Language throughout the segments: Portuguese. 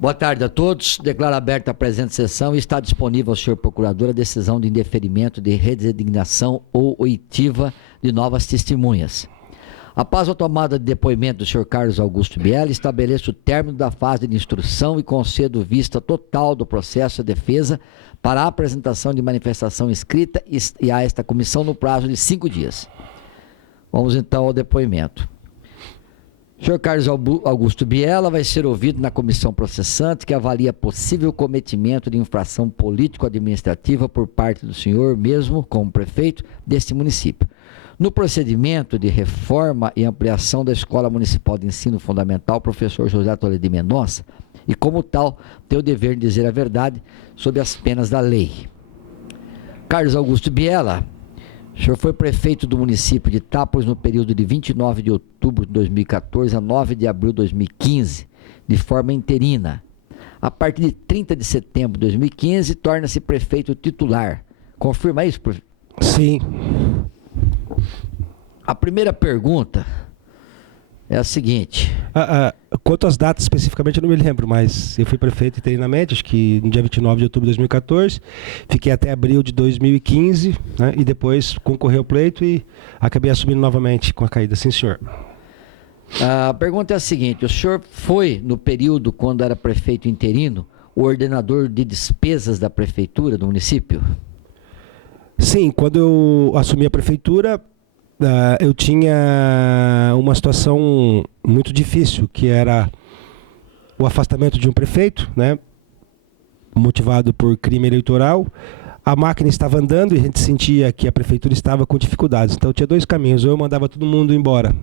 Boa tarde a todos. Declaro aberta a presente sessão e está disponível ao senhor procurador a decisão de indeferimento de redesignação ou oitiva de novas testemunhas. Após a tomada de depoimento do senhor Carlos Augusto Biella, estabeleço o término da fase de instrução e concedo vista total do processo de defesa para a apresentação de manifestação escrita e a esta comissão no prazo de 5 dias. Vamos então ao depoimento. O senhor Carlos Augusto Biella vai ser ouvido na comissão processante que avalia possível cometimento de infração político-administrativa por parte do senhor mesmo, como prefeito deste município. No procedimento de reforma e ampliação da Escola Municipal de Ensino Fundamental, professor José Toledo de Mendonça, e como tal, tem o dever de dizer a verdade sobre as penas da lei. Carlos Augusto Biella, o senhor foi prefeito do município de Itápolis no período de 29 de outubro de 2014 a 9 de abril de 2015, de forma interina. A partir de 30 de setembro de 2015, torna-se prefeito titular. Confirma isso, prefeito? Sim. A primeira pergunta é a seguinte. Quanto às datas especificamente eu não me lembro, mas eu fui prefeito interinamente, acho que no dia 29 de outubro de 2014, fiquei até abril de 2015, né, e depois concorri ao pleito e acabei assumindo novamente com a caída. Sim, senhor. A pergunta é a seguinte, o senhor foi, no período quando era prefeito interino, o ordenador de despesas da prefeitura do município? Sim, quando eu assumi a prefeitura, eu tinha uma situação muito difícil, que era o afastamento de um prefeito, né, motivado por crime eleitoral. A máquina estava andando e a gente sentia que a prefeitura estava com dificuldades. Então tinha dois caminhos, ou eu mandava todo mundo embora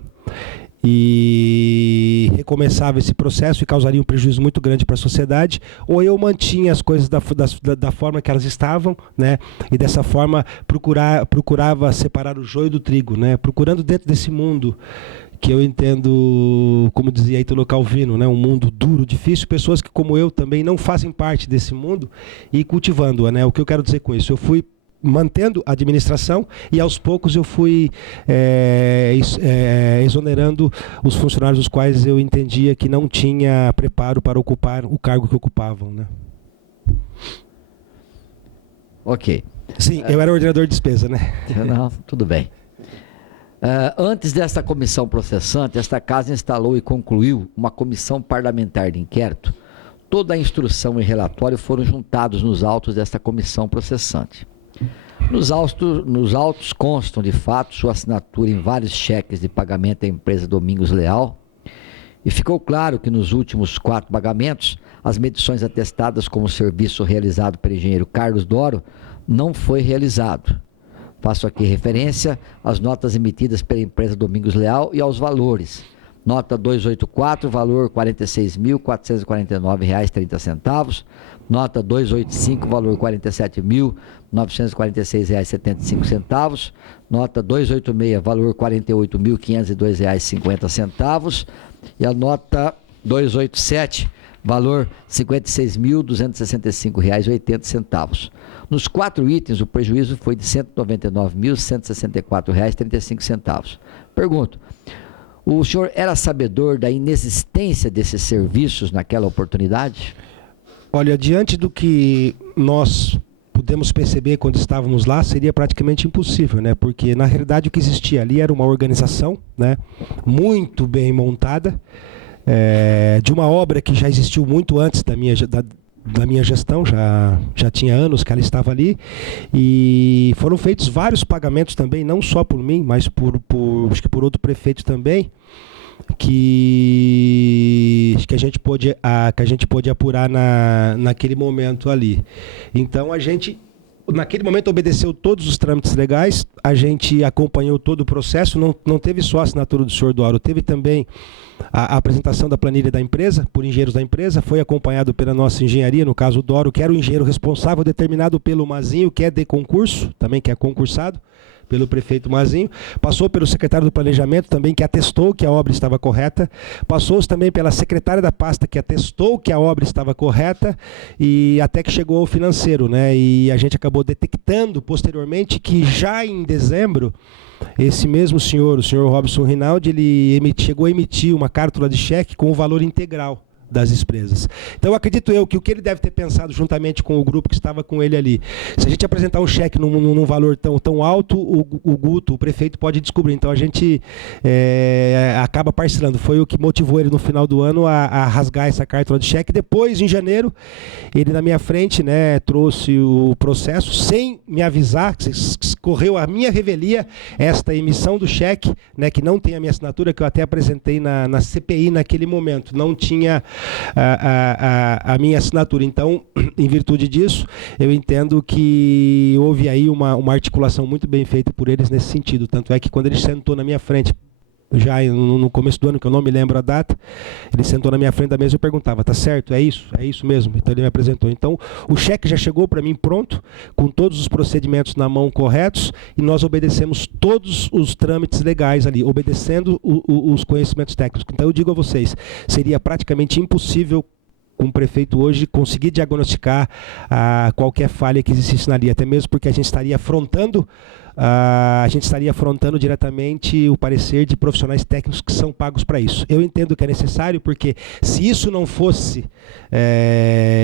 e recomeçava esse processo e causaria um prejuízo muito grande para a sociedade, ou eu mantinha as coisas da forma que elas estavam, né, e dessa forma procurava separar o joio do trigo, né, procurando dentro desse mundo que eu entendo, como dizia Ítalo Calvino, né, um mundo duro, difícil, pessoas que como eu também não fazem parte desse mundo e cultivando-a, né. O que eu quero dizer com isso? Eu fui mantendo a administração e aos poucos eu fui exonerando os funcionários os quais eu entendia que não tinha preparo para ocupar o cargo que ocupavam, né? Ok. Sim, eu era ordenador de despesa, né? Não, tudo bem. Antes desta comissão processante, esta casa instalou e concluiu uma comissão parlamentar de inquérito. Toda a instrução e relatório foram juntados nos autos desta comissão processante. Nos autos constam, de fato, sua assinatura em vários cheques de pagamento à empresa Domingos Leal, e ficou claro que nos últimos 4 pagamentos, as medições atestadas como serviço realizado pelo engenheiro Carlos Doro não foi realizado. Faço aqui referência às notas emitidas pela empresa Domingos Leal e aos valores. Nota 284, valor R$ 46.449,30. Nota 285, valor R$ 47.946,75. Nota 286, valor R$ 48.502,50. E a nota 287, valor R$ 56.265,80. Nos 4 itens, o prejuízo foi de R$ 199.164,35. Pergunto, o senhor era sabedor da inexistência desses serviços naquela oportunidade? Olha, diante do que nós pudemos perceber quando estávamos lá, seria praticamente impossível, né? Porque na realidade o que existia ali era uma organização, né, muito bem montada, de uma obra que já existiu muito antes da minha gestão, já tinha anos que ela estava ali, e foram feitos vários pagamentos também, não só por mim, mas acho que por outro prefeito também, que a gente pôde apurar naquele momento ali. Então a gente, naquele momento, obedeceu todos os trâmites legais, a gente acompanhou todo o processo, não teve só a assinatura do senhor Doro, teve também a apresentação da planilha da empresa, por engenheiros da empresa, foi acompanhado pela nossa engenharia, no caso o Doro, que era o engenheiro responsável, determinado pelo Mazinho, que é de concurso, também que é concursado pelo prefeito Mazinho, passou pelo secretário do planejamento também, que atestou que a obra estava correta, passou também pela secretária da pasta, que atestou que a obra estava correta, e até que chegou ao financeiro, né? E a gente acabou detectando posteriormente que já em dezembro, esse mesmo senhor, o senhor Robson Rinaldi, ele chegou a emitir uma cártula de cheque com o valor integral das empresas. Então, acredito eu que o que ele deve ter pensado juntamente com o grupo que estava com ele ali, se a gente apresentar um cheque num valor tão alto, o Guto, o prefeito, pode descobrir. Então, a gente acaba parcelando. Foi o que motivou ele no final do ano a rasgar essa cartela de cheque. Depois, em janeiro, ele na minha frente, né, trouxe o processo sem me avisar, que correu a minha revelia, esta emissão do cheque, né, que não tem a minha assinatura, que eu até apresentei na CPI naquele momento, não tinha a minha assinatura. Então, em virtude disso, eu entendo que houve aí uma articulação muito bem feita por eles nesse sentido. Tanto é que quando ele sentou na minha frente, já no começo do ano, que eu não me lembro a data, ele sentou na minha frente da mesa e eu perguntava, tá certo? É isso mesmo. Então ele me apresentou. Então o cheque já chegou para mim pronto, com todos os procedimentos na mão corretos, e nós obedecemos todos os trâmites legais ali, obedecendo os conhecimentos técnicos. Então eu digo a vocês, seria praticamente impossível com o prefeito hoje conseguir diagnosticar qualquer falha que existisse na linha, até mesmo porque a gente estaria afrontando diretamente o parecer de profissionais técnicos que são pagos para isso. Eu entendo que é necessário, porque se isso não fosse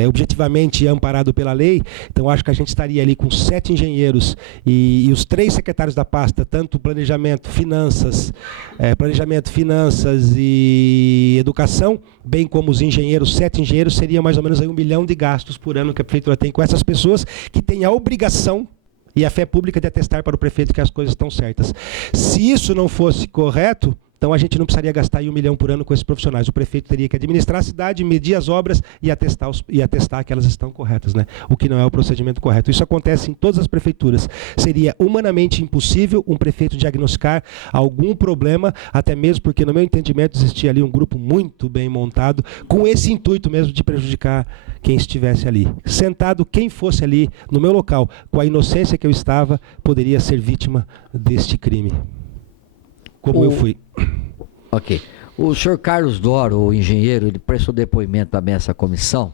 objetivamente amparado pela lei, então acho que a gente estaria ali com 7 engenheiros e os 3 secretários da pasta, tanto planejamento, finanças e educação, bem como os engenheiros, 7 engenheiros, seria mais ou menos aí 1 milhão de gastos por ano que a prefeitura tem com essas pessoas que têm a obrigação e a fé pública de atestar para o prefeito que as coisas estão certas. Se isso não fosse correto, então a gente não precisaria gastar aí 1 milhão por ano com esses profissionais. O prefeito teria que administrar a cidade, medir as obras e atestar que elas estão corretas, né? O que não é o procedimento correto. Isso acontece em todas as prefeituras. Seria humanamente impossível um prefeito diagnosticar algum problema, até mesmo porque, no meu entendimento, existia ali um grupo muito bem montado, com esse intuito mesmo de prejudicar quem estivesse ali. Sentado, quem fosse ali no meu local, com a inocência que eu estava, poderia ser vítima deste crime. Como eu fui. Ok. O senhor Carlos Doro, o engenheiro, ele prestou depoimento também a essa comissão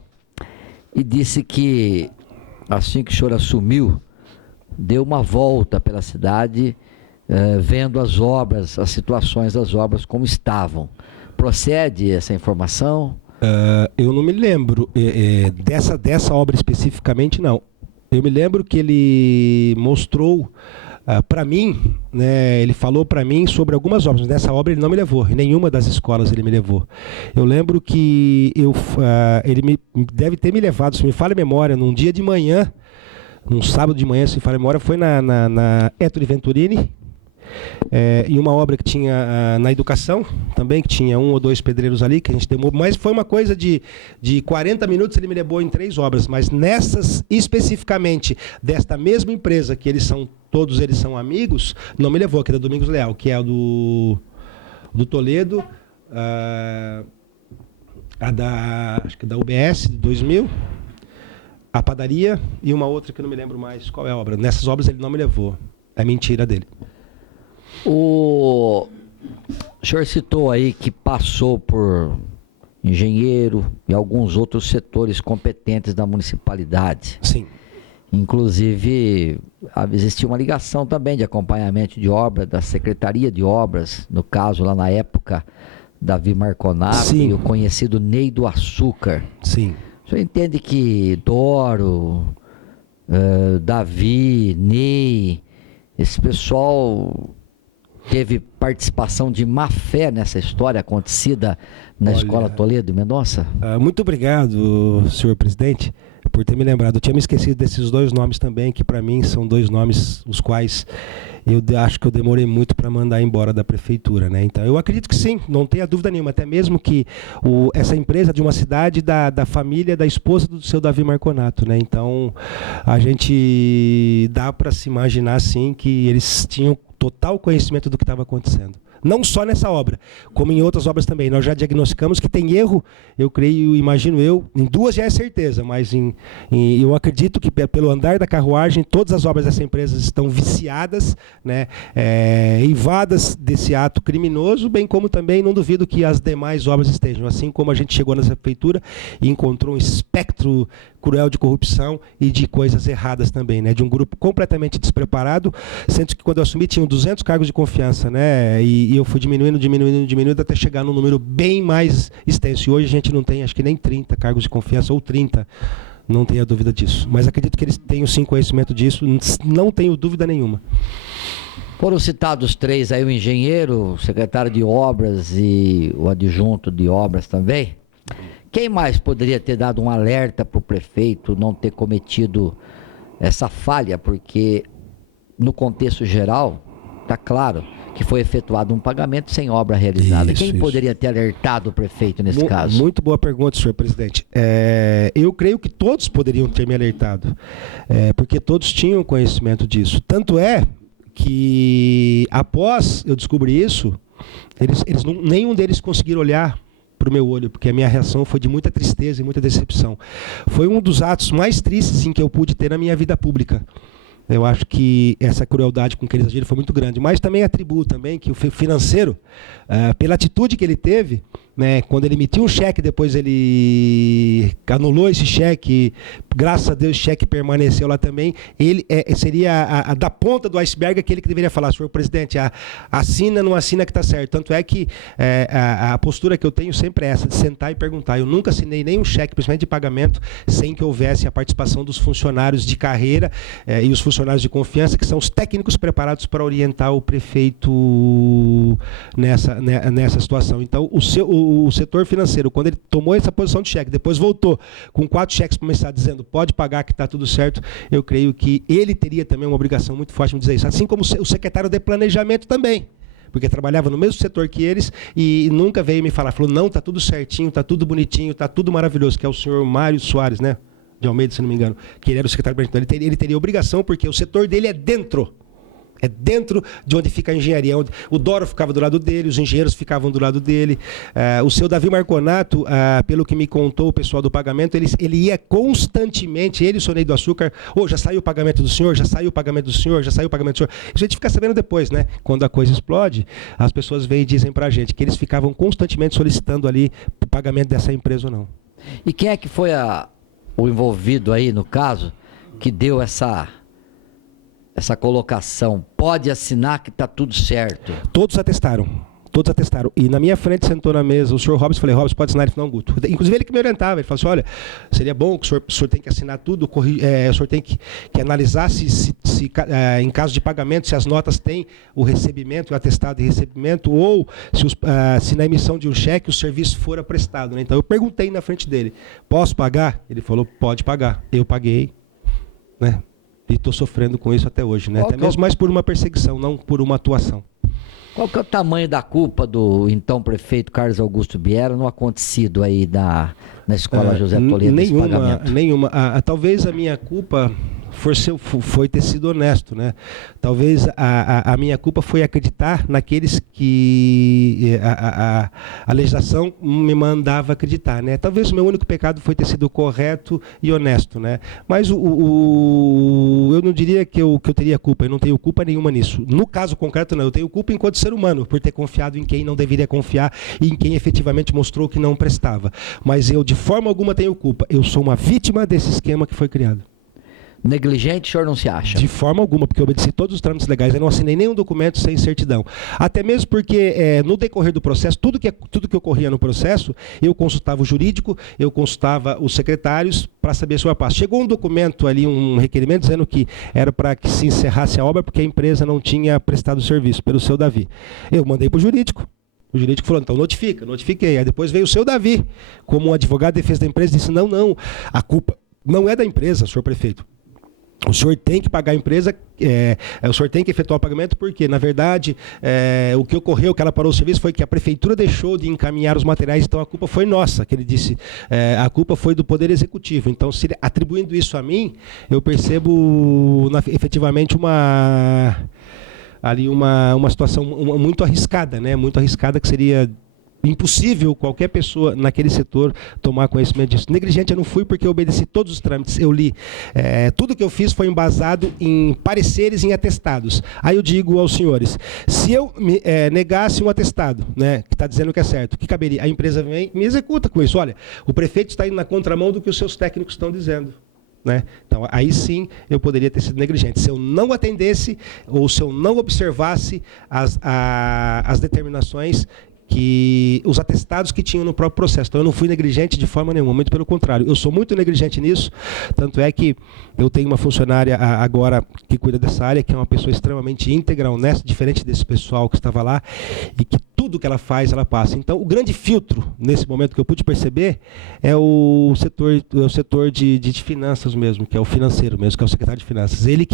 e disse que, assim que o senhor assumiu, deu uma volta pela cidade, vendo as obras, as situações das obras como estavam. Procede essa informação? Eu não me lembro dessa obra especificamente, não. Eu me lembro que ele mostrou para mim, né, ele falou para mim sobre algumas obras. Nessa obra ele não me levou, em nenhuma das escolas ele me levou. Eu lembro que ele deve ter me levado, se me falha a memória, num dia de manhã, num sábado de manhã, se me falha a memória, foi na Ettore Venturini, e uma obra que tinha na educação também, que tinha 1 ou 2 pedreiros ali, que a gente demorou, mas foi uma coisa de 40 minutos, ele me levou em 3 obras, mas nessas especificamente desta mesma empresa, que todos eles são amigos, não me levou, que é da Domingos Leal, que é o do Toledo, acho que da UBS, de 2000, a padaria e uma outra que eu não me lembro mais qual é a obra. Nessas obras ele não me levou, é mentira dele. O senhor citou aí que passou por engenheiro e alguns outros setores competentes da municipalidade. Sim. Inclusive, existia uma ligação também de acompanhamento de obra da Secretaria de Obras, no caso, lá na época, Davi Marconato. Sim. E o conhecido Ney do Açúcar. Sim. O senhor entende que Doro, Davi, Ney, esse pessoal teve participação de má fé nessa história acontecida na Escola Toledo Mendonça? Muito obrigado, senhor presidente, por ter me lembrado. Eu tinha me esquecido desses 2 nomes também, que para mim são 2 nomes os quais eu acho que eu demorei muito para mandar embora da prefeitura, né? Então eu acredito que sim, não tenha dúvida nenhuma, até mesmo que essa empresa de uma cidade da família da esposa do seu Davi Marconato, né? Então a gente dá para se imaginar sim que eles tinham total conhecimento do que estava acontecendo. Não só nessa obra, como em outras obras também. Nós já diagnosticamos que tem erro, eu creio, imagino eu, em 2 já é certeza, mas eu acredito que pelo andar da carruagem, todas as obras dessa empresa estão viciadas, né, eivadas desse ato criminoso, bem como também não duvido que as demais obras estejam. Assim como a gente chegou nessa prefeitura e encontrou um espectro cruel de corrupção e de coisas erradas também, né, de um grupo completamente despreparado, sendo que quando eu assumi tinham 200 cargos de confiança, né, e e eu fui diminuindo até chegar num número bem mais extenso. E hoje a gente não tem, acho que nem 30 cargos de confiança, ou 30, não tenha dúvida disso. Mas acredito que eles tenham sim conhecimento disso, não tenho dúvida nenhuma. Foram citados 3 aí, o engenheiro, o secretário de obras e o adjunto de obras também. Quem mais poderia ter dado um alerta para o prefeito não ter cometido essa falha? Porque no contexto geral, está claro que foi efetuado um pagamento sem obra realizada. Quem poderia ter alertado o prefeito nesse caso? Muito boa pergunta, senhor presidente. Eu creio que todos poderiam ter me alertado, porque todos tinham conhecimento disso. Tanto é que após eu descobrir isso, nenhum deles conseguiram olhar para o meu olho, porque a minha reação foi de muita tristeza e muita decepção. Foi um dos atos mais tristes em que eu pude ter na minha vida pública. Eu acho que essa crueldade com que eles agiram foi muito grande. Mas também atribuo também que o financeiro, pela atitude que ele teve, né, quando ele emitiu um cheque, depois ele anulou esse cheque, graças a Deus o cheque permaneceu lá também, ele seria da ponta do iceberg aquele que deveria falar, senhor presidente, assina, não assina que está certo. Tanto é que a postura que eu tenho sempre é essa, de sentar e perguntar. Eu nunca assinei nenhum cheque, principalmente de pagamento, sem que houvesse a participação dos funcionários de carreira e os funcionários de confiança, que são os técnicos preparados para orientar o prefeito nessa situação. Então, o setor financeiro, quando ele tomou essa posição de cheque, depois voltou com 4 cheques para começar dizendo pode pagar que está tudo certo, eu creio que ele teria também uma obrigação muito forte de dizer isso. Assim como o secretário de planejamento também, porque trabalhava no mesmo setor que eles e nunca veio me falar, falou, não, está tudo certinho, está tudo bonitinho, está tudo maravilhoso, que é o senhor Mário Soares, né? De Almeida, se não me engano, que ele era o secretário de planejamento. Ele teria obrigação, porque o setor dele é dentro de onde fica a engenharia. O Doro ficava do lado dele, os engenheiros ficavam do lado dele. O seu Davi Marconato, pelo que me contou o pessoal do pagamento, ele ia constantemente, ele e o Sonei do Açúcar, já saiu o pagamento do senhor, já saiu o pagamento do senhor, já saiu o pagamento do senhor. Isso a gente fica sabendo depois, né? Quando a coisa explode, as pessoas vêm e dizem pra gente que eles ficavam constantemente solicitando ali o pagamento dessa empresa ou não. E quem é que foi o envolvido aí, no caso, que deu essa colocação? Pode assinar que está tudo certo. Todos atestaram. E na minha frente sentou na mesa o senhor Robson. Falei, Robson, pode assinar? Ele falou, não, Guto. Inclusive ele que me orientava. Ele falou assim, olha, seria bom que o senhor tem que assinar tudo, o senhor tem que analisar se em caso de pagamento, se as notas têm o recebimento, o atestado de recebimento, ou se na emissão de um cheque o serviço fora prestado. Né? Então eu perguntei na frente dele, posso pagar? Ele falou, pode pagar. Eu paguei, né? E estou sofrendo com isso até hoje, né? Até mesmo mais por uma perseguição, não por uma atuação. Qual que é o tamanho da culpa do então prefeito Carlos Augusto Biera no acontecido aí na escola José Toledo desse pagamento? Nenhuma. Talvez a minha culpa foi ter sido honesto, né? Talvez a minha culpa foi acreditar naqueles que a legislação me mandava acreditar, né? Talvez o meu único pecado foi ter sido correto e honesto, né? Mas eu não diria que eu teria culpa, eu não tenho culpa nenhuma nisso. No caso concreto, não, eu tenho culpa enquanto ser humano, por ter confiado em quem não deveria confiar e em quem efetivamente mostrou que não prestava. Mas eu, de forma alguma, tenho culpa. Eu sou uma vítima desse esquema que foi criado. Negligente, o senhor não se acha? De forma alguma, porque eu obedeci todos os trâmites legais, eu não assinei nenhum documento sem certidão. Até mesmo porque, no decorrer do processo, tudo que ocorria no processo, eu consultava o jurídico, eu consultava os secretários para saber se eu passo. Chegou um documento ali, um requerimento, dizendo que era para que se encerrasse a obra porque a empresa não tinha prestado o serviço, pelo seu Davi. Eu mandei para o jurídico. O jurídico falou, então notifiquei. Aí depois veio o seu Davi, como um advogado de defesa da empresa, disse, não, a culpa não é da empresa, senhor prefeito. O senhor tem que pagar a empresa, o senhor tem que efetuar o pagamento, porque, na verdade, o que ocorreu, que ela parou o serviço, foi que a prefeitura deixou de encaminhar os materiais, então a culpa foi nossa, que ele disse, a culpa foi do Poder Executivo. Então, atribuindo isso a mim, eu percebo efetivamente uma situação muito arriscada, né? Muito arriscada, que seria impossível qualquer pessoa naquele setor tomar conhecimento disso. Negligente eu não fui, porque eu obedeci todos os trâmites, eu li. Tudo que eu fiz foi embasado em pareceres, em atestados. Aí eu digo aos senhores, se eu negasse um atestado, né, que está dizendo que é certo, o que caberia? A empresa vem e me executa com isso. Olha, o prefeito está indo na contramão do que os seus técnicos estão dizendo. né? Então, aí sim eu poderia ter sido negligente. Se eu não atendesse ou se eu não observasse as determinações os atestados que tinham no próprio processo. Então, eu não fui negligente de forma nenhuma, muito pelo contrário. Eu sou muito negligente nisso, tanto é que eu tenho uma funcionária agora que cuida dessa área, que é uma pessoa extremamente íntegra, honesta, diferente desse pessoal que estava lá, e que tudo que ela faz, ela passa. Então, o grande filtro, nesse momento que eu pude perceber, é o setor de finanças mesmo, que é o financeiro mesmo, que é o secretário de finanças. Ele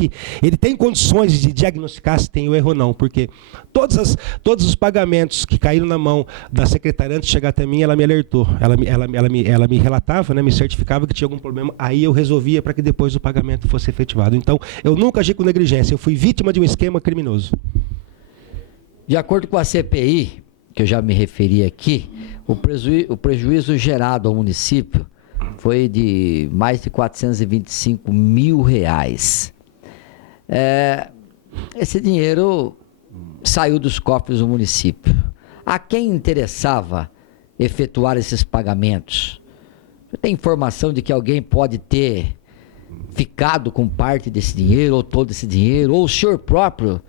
tem condições de diagnosticar se tem o erro ou não, porque todos os pagamentos que caíram na mão da secretária antes de chegar até mim, ela me alertou. Ela me relatava, né, me certificava que tinha algum problema, aí eu resolvia para que depois o pagamento fosse efetivado. Então, eu nunca agi com negligência, eu fui vítima de um esquema criminoso. De acordo com a CPI, que eu já me referi aqui, o prejuízo gerado ao município foi de mais de R$425 mil. Esse dinheiro saiu dos cofres do município. A quem interessava efetuar esses pagamentos? Você tem informação de que alguém pode ter ficado com parte desse dinheiro, ou todo esse dinheiro, ou o senhor próprio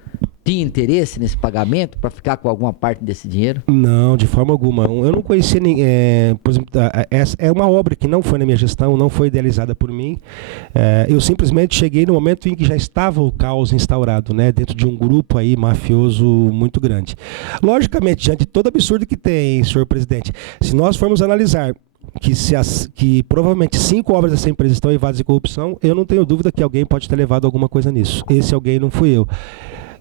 tinha interesse nesse pagamento para ficar com alguma parte desse dinheiro? Não, de forma alguma. Eu não conhecia ninguém. Por exemplo, essa é uma obra que não foi na minha gestão, não foi idealizada por mim. Eu simplesmente cheguei no momento em que já estava o caos instaurado, né, dentro de um grupo aí mafioso muito grande. Logicamente, diante de todo absurdo que tem, senhor presidente, se nós formos analisar que provavelmente 5 obras dessa empresa estão envolvidas em corrupção, eu não tenho dúvida que alguém pode ter levado alguma coisa nisso. Esse alguém não fui eu.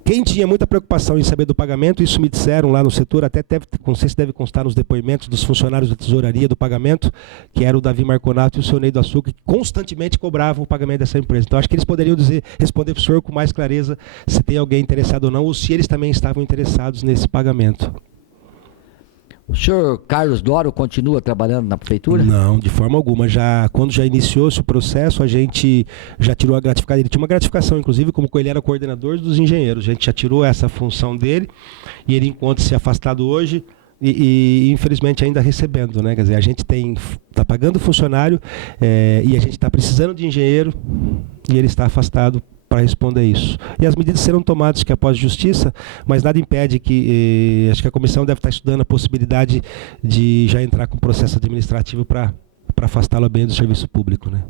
Quem tinha muita preocupação em saber do pagamento, isso me disseram lá no setor, até não sei se deve constar nos depoimentos dos funcionários da tesouraria do pagamento, que era o Davi Marconato e o seu Ney do Açúcar, que constantemente cobravam o pagamento dessa empresa. Então, acho que eles poderiam responder para o senhor com mais clareza se tem alguém interessado ou não, ou se eles também estavam interessados nesse pagamento. O senhor Carlos Doro continua trabalhando na prefeitura? Não, de forma alguma. Quando já iniciou-se o processo, a gente já tirou a gratificação. Ele tinha uma gratificação, inclusive, como ele era coordenador dos engenheiros. A gente já tirou essa função dele e ele encontra-se afastado hoje e infelizmente ainda recebendo, né? Quer dizer, a gente está pagando funcionário e a gente está precisando de engenheiro e ele está afastado para responder isso. E as medidas serão tomadas que após justiça, mas nada impede que, acho que a comissão deve estar estudando a possibilidade de já entrar com processo administrativo para afastá-la bem do serviço público, né?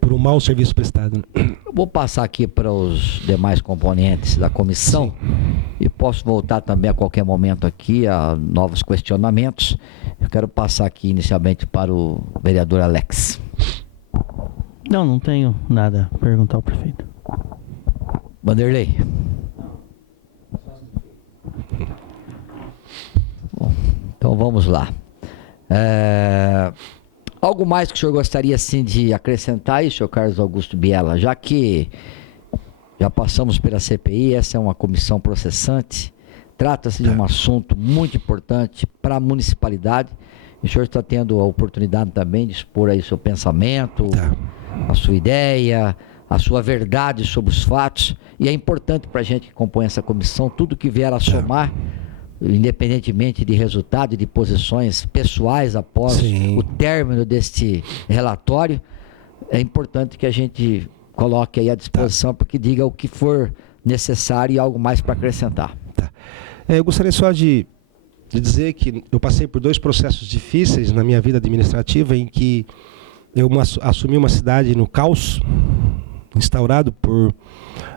Por um mau serviço prestado. Né? Eu vou passar aqui para os demais componentes da comissão. Sim. E posso voltar também a qualquer momento aqui a novos questionamentos. Eu quero passar aqui inicialmente para o vereador Alex. Não tenho nada a perguntar ao prefeito. Vanderlei. Bom, então vamos lá. Algo mais que o senhor gostaria assim, de acrescentar aí, senhor Carlos Augusto Biela, já que já passamos pela CPI, essa é uma comissão processante, trata-se de um assunto muito importante para a municipalidade, e o senhor está tendo a oportunidade também de expor aí seu pensamento, a sua ideia, a sua verdade sobre os fatos, e é importante para a gente que compõe essa comissão, tudo que vier a somar, independentemente de resultado e de posições pessoais após o término deste relatório, é importante que a gente coloque aí à disposição para que diga o que for necessário e algo mais para acrescentar. Eu gostaria só de dizer que eu passei por 2 processos difíceis na minha vida administrativa em que eu assumi uma cidade no caos, instaurado por,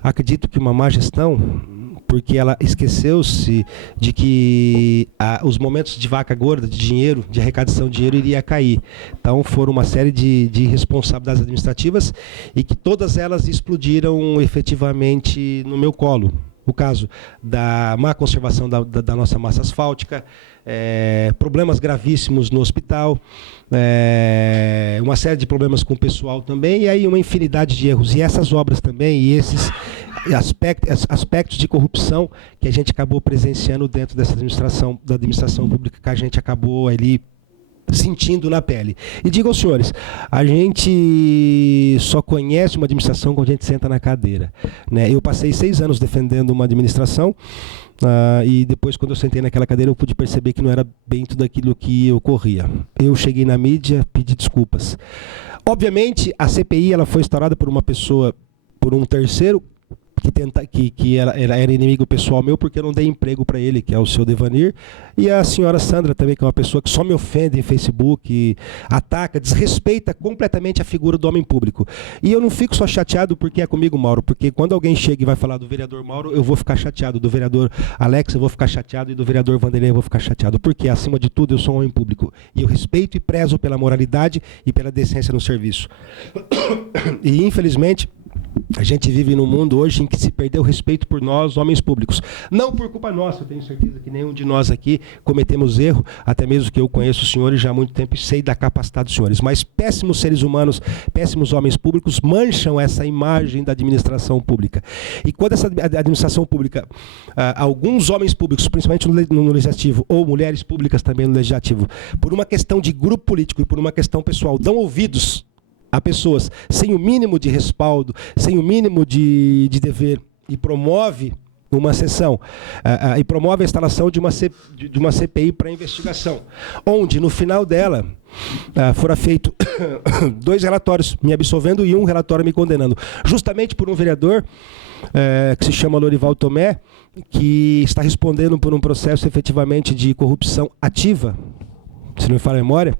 acredito que uma má gestão, porque ela esqueceu-se de que os momentos de vaca gorda, de dinheiro, de arrecadação de dinheiro iria cair. Então foram uma série de responsabilidades administrativas e que todas elas explodiram efetivamente no meu colo. O caso da má conservação da nossa massa asfáltica, problemas gravíssimos no hospital, uma série de problemas com o pessoal também, e aí uma infinidade de erros. E essas obras também, e esses aspectos de corrupção que a gente acabou presenciando dentro dessa administração, da administração pública, que a gente acabou ali sentindo na pele. E digo aos senhores, a gente só conhece uma administração quando a gente senta na cadeira, né? Eu passei 6 anos defendendo uma administração e depois, quando eu sentei naquela cadeira, eu pude perceber que não era bem tudo aquilo que ocorria. Eu cheguei na mídia, pedi desculpas. Obviamente, a CPI ela foi instaurada por uma pessoa, por um terceiro, que era inimigo pessoal meu, porque eu não dei emprego para ele, que é o seu Devanir, e a senhora Sandra também, que é uma pessoa que só me ofende em Facebook, ataca, desrespeita completamente a figura do homem público. E eu não fico só chateado porque é comigo, Mauro, porque quando alguém chega e vai falar do vereador Mauro, eu vou ficar chateado, do vereador Alex eu vou ficar chateado, e do vereador Vanderlei eu vou ficar chateado, porque acima de tudo eu sou um homem público, e eu respeito e prezo pela moralidade e pela decência no serviço. E infelizmente a gente vive num mundo hoje em que se perdeu o respeito por nós, homens públicos. Não por culpa nossa, eu tenho certeza que nenhum de nós aqui cometemos erro, até mesmo que eu conheço os senhores já há muito tempo e sei da capacidade dos senhores. Mas péssimos seres humanos, péssimos homens públicos mancham essa imagem da administração pública. E quando essa administração pública, alguns homens públicos, principalmente no legislativo, ou mulheres públicas também no legislativo, por uma questão de grupo político e por uma questão pessoal, dão ouvidos a pessoas sem o mínimo de respaldo, sem o mínimo de dever, e promove uma sessão, e promove a instalação de uma CPI para investigação, onde no final dela fora feito 2 relatórios me absolvendo e um relatório me condenando, justamente por um vereador que se chama Lorival Tomé, que está respondendo por um processo efetivamente de corrupção ativa, se não me falha a memória,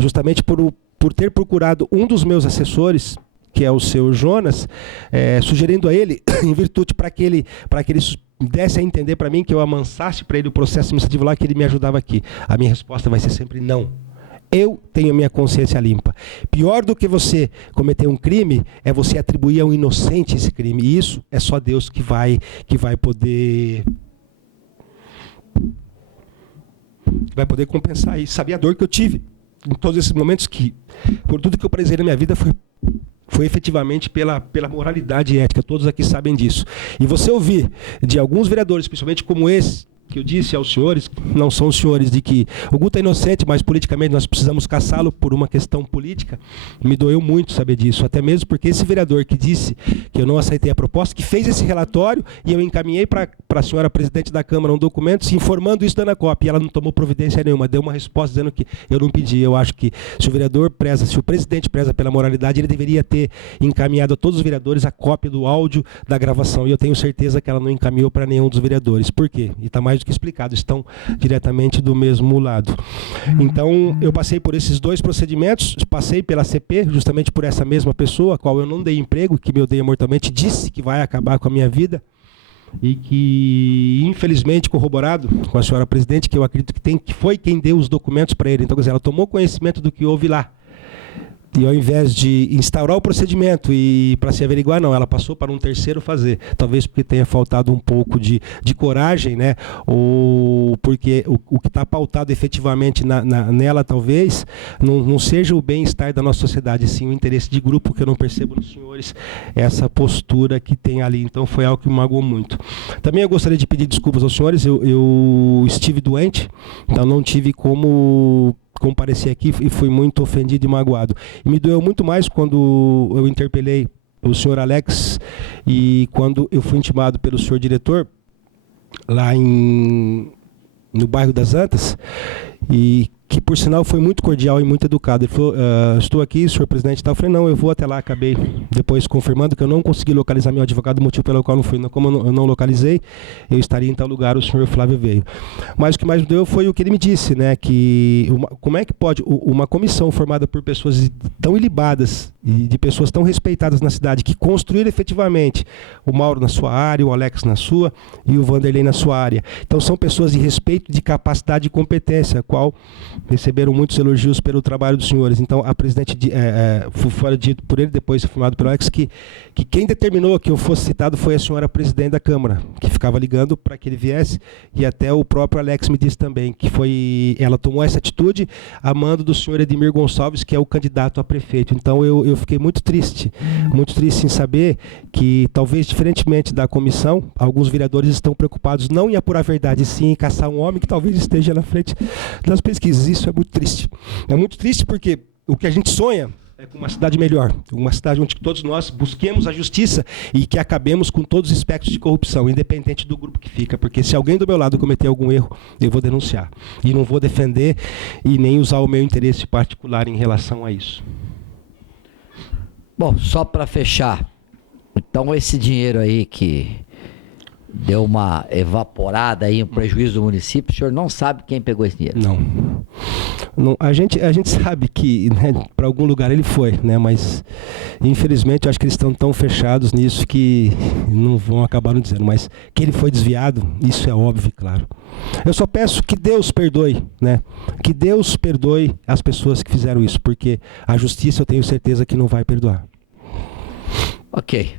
justamente por ter procurado um dos meus assessores, que é o seu Jonas, sugerindo a ele, em virtude para que ele desse a entender para mim que eu amansasse para ele o processo administrativo lá, que ele me ajudava aqui. A minha resposta vai ser sempre não. Eu tenho a minha consciência limpa. Pior do que você cometer um crime é você atribuir a um inocente esse crime. E isso é só Deus que vai poder compensar isso. Sabia a dor que eu tive em todos esses momentos, que por tudo que eu prezei na minha vida foi efetivamente pela moralidade e ética. Todos aqui sabem disso. E você ouvir de alguns vereadores, principalmente como esse, que eu disse aos senhores, não são os senhores, de que o Guto é inocente, mas politicamente nós precisamos caçá-lo por uma questão política, me doeu muito saber disso, até mesmo porque esse vereador que disse que eu não aceitei a proposta, que fez esse relatório, e eu encaminhei para a senhora presidente da Câmara um documento se informando isso da Ana Cópia, e ela não tomou providência nenhuma, deu uma resposta dizendo que eu não pedi. Eu acho que se o presidente preza pela moralidade, ele deveria ter encaminhado a todos os vereadores a cópia do áudio da gravação, e eu tenho certeza que ela não encaminhou para nenhum dos vereadores. Por quê? E está mais do que explicado, estão diretamente do mesmo lado. Então, eu passei por esses 2 procedimentos, passei pela CP, justamente por essa mesma pessoa, a qual eu não dei emprego, que me odeia mortalmente, disse que vai acabar com a minha vida, e que, infelizmente, corroborado com a senhora presidente, que eu acredito que foi quem deu os documentos para ele. Então, quer dizer, ela tomou conhecimento do que houve lá. E ao invés de instaurar o procedimento e para se averiguar, não, ela passou para um terceiro fazer. Talvez porque tenha faltado um pouco de coragem, né? Ou porque o que está pautado efetivamente nela, talvez, não seja o bem-estar da nossa sociedade, sim o interesse de grupo, que eu não percebo nos senhores essa postura que tem ali. Então foi algo que me magoou muito. Também eu gostaria de pedir desculpas aos senhores, eu estive doente, então não tive como comparecer aqui e fui muito ofendido e magoado. E me doeu muito mais quando eu interpelei o senhor Alex e quando eu fui intimado pelo senhor diretor lá no bairro das Antas, e que por sinal foi muito cordial e muito educado. Ele falou, estou aqui, senhor presidente e tal. Eu falei, não, eu vou até lá. Acabei depois confirmando que eu não consegui localizar meu advogado, motivo pelo qual não fui. Como eu não localizei, eu estaria em tal lugar, o senhor Flávio veio. Mas o que mais me deu foi o que ele me disse, né, que como é que pode uma comissão formada por pessoas tão ilibadas e de pessoas tão respeitadas na cidade, que construíram efetivamente o Mauro na sua área, o Alex na sua e o Vanderlei na sua área. Então são pessoas de respeito, de capacidade e competência, a qual receberam muitos elogios pelo trabalho dos senhores. Então a presidente, fora dito por ele, depois afirmado pelo Alex, que quem determinou que eu fosse citado foi a senhora presidente da Câmara, que ficava ligando para que ele viesse, e até o próprio Alex me disse também, que ela tomou essa atitude a mando do senhor Edmir Gonçalves, que é o candidato a prefeito. Então eu fiquei muito triste em saber que, talvez diferentemente da comissão, alguns vereadores estão preocupados não em apurar a verdade, sim em caçar um homem que talvez esteja na frente das pesquisas. Isso é muito triste. É muito triste porque o que a gente sonha é com uma cidade melhor, uma cidade onde todos nós busquemos a justiça e que acabemos com todos os aspectos de corrupção, independente do grupo que fica, porque se alguém do meu lado cometer algum erro, eu vou denunciar. E não vou defender e nem usar o meu interesse particular em relação a isso. Bom, só para fechar, então esse dinheiro aí que deu uma evaporada aí, um prejuízo do município, o senhor não sabe quem pegou esse dinheiro? Não, a gente sabe que, né, para algum lugar ele foi, né, mas infelizmente eu acho que eles estão tão fechados nisso que não vão acabar não dizendo, mas que ele foi desviado, isso é óbvio, claro. Eu só peço que Deus perdoe, né, que Deus perdoe as pessoas que fizeram isso, porque a justiça eu tenho certeza que não vai perdoar. Ok.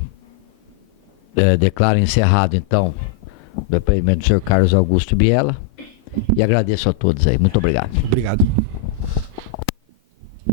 Declaro encerrado, então, o depoimento do senhor Carlos Augusto Biela e agradeço a todos aí. Muito obrigado. Obrigado.